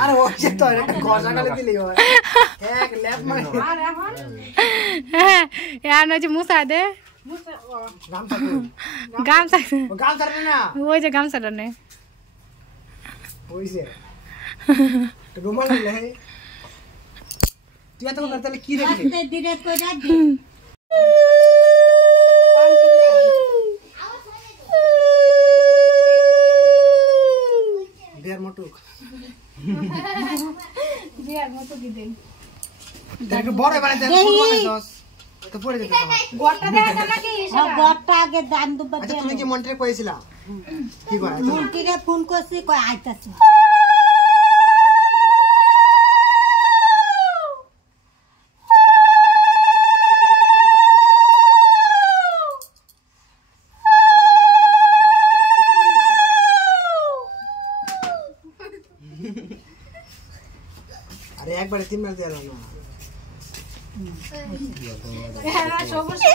আরে ও যে তো একটা গজা গালে দিলি হয় এক ল্যাপ মার আর এখন হ্যাঁ ইয়ার নয় মুসা দে গামছা গামছা না ওই যে গামছাটা নে ওই যে রুমাল নিলে তুই এত করে তাহলে কি রেখে আস্তে ধীরে করে দি দেড় মোটুক জিয়ার মতো কি দেন দেখো বড় বানাইতে ছোট বানাইছস তো পড়ে যেত গোটা দেখা যায় নাকি গোটা আগে দান দুবা আচ্ছা তুমি কি মন্ট্রে কইছিলা কি কয় মন্টিরে ফোন করছি কই আইতাছে আরে একবারে তিনবার দেয়া না হ্যাঁ সমস্যা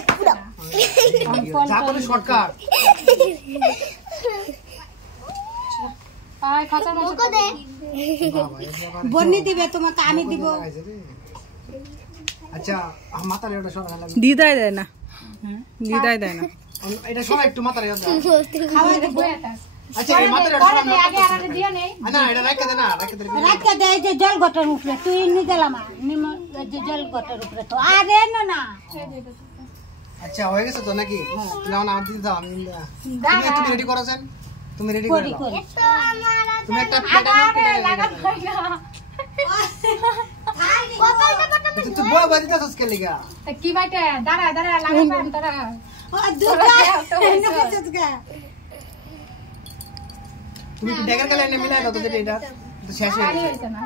যা করে শর্টকাট আয় খাতা মুখো দে বন্নি দিবে তোমাকে আমি দিব আচ্ছা মাথারে ওটা সরা লাগবে দিদাই দেয় না দিদাই দেয় না এটা সরা একটু মাথারে দাও খাওয়া দেব আচ্ছা এই মাথারে ওটা সরা আগে আরে দিয়া নেই না এটা রাখতে দে না রাখতে দে রাখতে দে যে জল গটার উপরে তুই নি দিলাম নিম যে জল গটার উপরে তো আরে না না আচ্ছা হয়ে গেছে তো নাকি তুমি আমার দিতে দাও আমি তুমি রেডি করো সেন তুমি রেডি করো তুমি একটা প্লেটে লাগা হয় না তুই বড় বাড়ি দিতে সস্কে লাগা তা কি বাইতে দাঁড়া দাঁড়া লাগাবেন দাঁড়া ও দুটা এনে তুমি কি ডেগার কালে এনে মিলাই দাও তো এটা তো শেষ হয়ে খালি গেছে হইছে না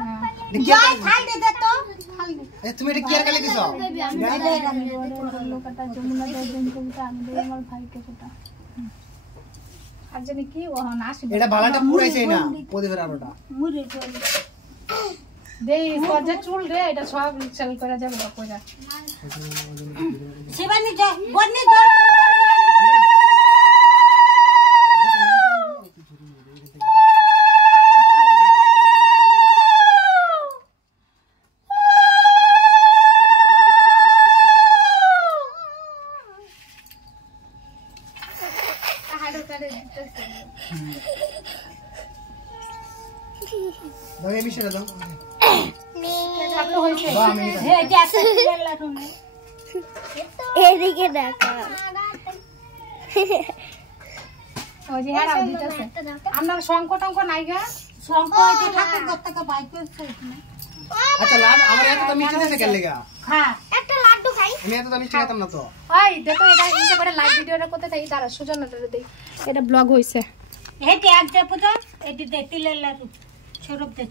যাই খাই দে দে তো এ তুমি এটা কি আর কালে দিছো লোকটা যমুনা দেন কবিতা আমি দেই আমার ভাইকে সেটা আর জানি কি ও না আসবে এটা বালাটা পুরাইছে না প্রদীপের আলোটা মুড়ি জল দেই সজ্জা চুল রে এটা সব সেল করা যাবে না কইরা শিবানী যা বন্নি জল দাও এই মিশরে দাও ছাত্র হইছে বাহ আমি হে যা তেলা তুমি এদিকে দেখো ওই যে হারাও দিতেছে আপনার সংকট অঙ্ক নাই গা সংকট যে ঠাকুর গত্তাকে বাই করছে আচ্ছা লাভ আমার এত তো মিষ্টি দিছে কেন লাগা হ্যাঁ একটা লাড্ডু খাই আমি এত তো মিষ্টি খেতাম না তো ওই দেখো এটা ইনতে করে লাইভ ভিডিওটা করতে থাকি তারা সুজনটা দেই এটা ব্লগ হইছে হে তে আজ পুজো এটি দে তিলের লাড্ডু ছোরব দে